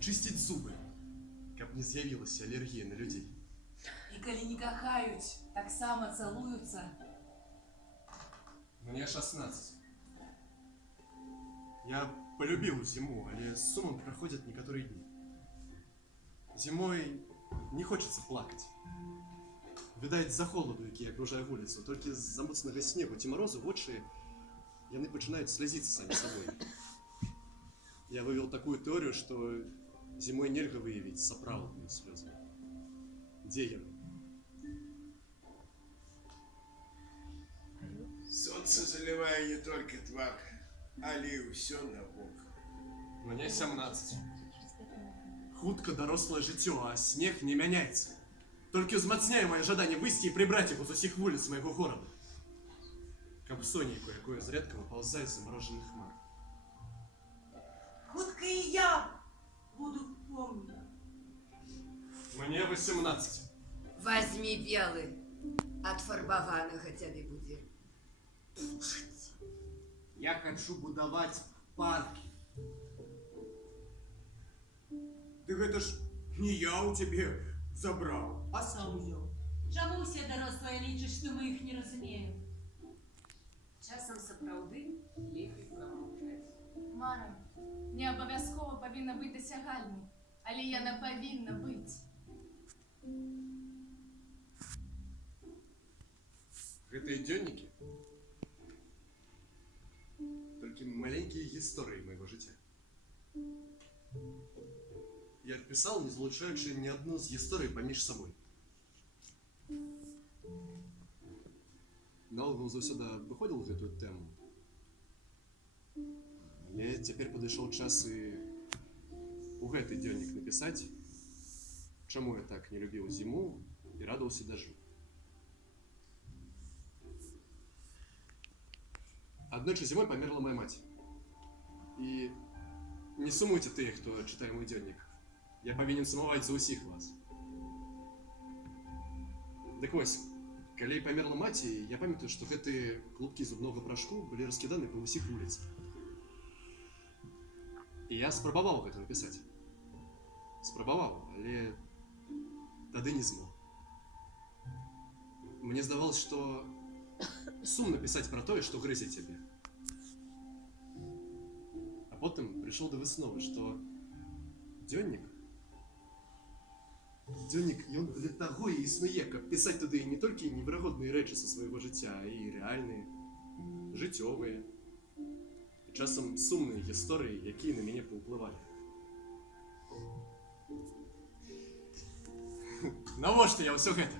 чысціць зубы, каб не з'явілася алергія на людзей. І калі не кахаюць, таксама цалуюцца. Мне 16. Я полюбил зиму, але с сумом проходят некоторые дни. Зимой не хочется плакать. Видать, за холоду, який окружає вулицю, тільки з-за моцного снігу ті морози в очі, яны починають слезиться самі собой. Я вывел такую теорию, что зимой нельзя выявить сапраўдныя слезы. Где я? Солнце заливает не только твар, але и все навокал. Мне 17. Хутка дарослае жыццё, а снег не мяняецца. Толькі ўзмацняе маё жаданне выйсці і прыбраць яго з усіх вуліц майго горада. Каб сонейку, якое зрэдка выпаўзае з замарожаных хмар. Хутка і я буду помнить. Мне 18. Возьми белый, отфарбованного тебе будет. Я хочу будовать парки. Да это ж не я у тебе забрал, а сам взял. Чаму ўсе дарослыя лічаць, што мы іх не разумеем? Часом сапраўды лепей прамаўчаць. Мара, не абавязкова павінна быць дасягальнай, але яна павінна быць. Гэтыя дзённікі толькі маленькія гісторыі майго жыцця. Я пісаў, не злучаючы ні адну з гісторый паміж сабой. Наогул заўсёды абыходзіў гэтую тэму. Але цяпер падышоў час і у гэты дзённік напісаць, чаму я так не любіў зіму і радаваўся дажджу. Аднойчы зімой памерла моя маці. І не сумуйце тыя, хто чытае мой дзённік. Я павінен сумаваць за ўсіх вас. Дык вось, калі памерла маці, я памятаю, што гэтыя клубкі зубнога прашку былі раскіданы па ўсіх вуліцах. І я спрабаваў гэта напісаць. Спрабаваў, але тады не змог. Мне здавалось, што сумна пісаць пра тое, што грызе цябе. А потым прыйшоў да высновы, што дзённік, ён для таго і існуе, каб пісаць туды не толькі неверагодныя рэчы са свайго жыцця, а і рэальныя, жыццёвыя, і часам сумныя гісторыі, якія на мяне паўплывалі. Навошта я ўсё гэта?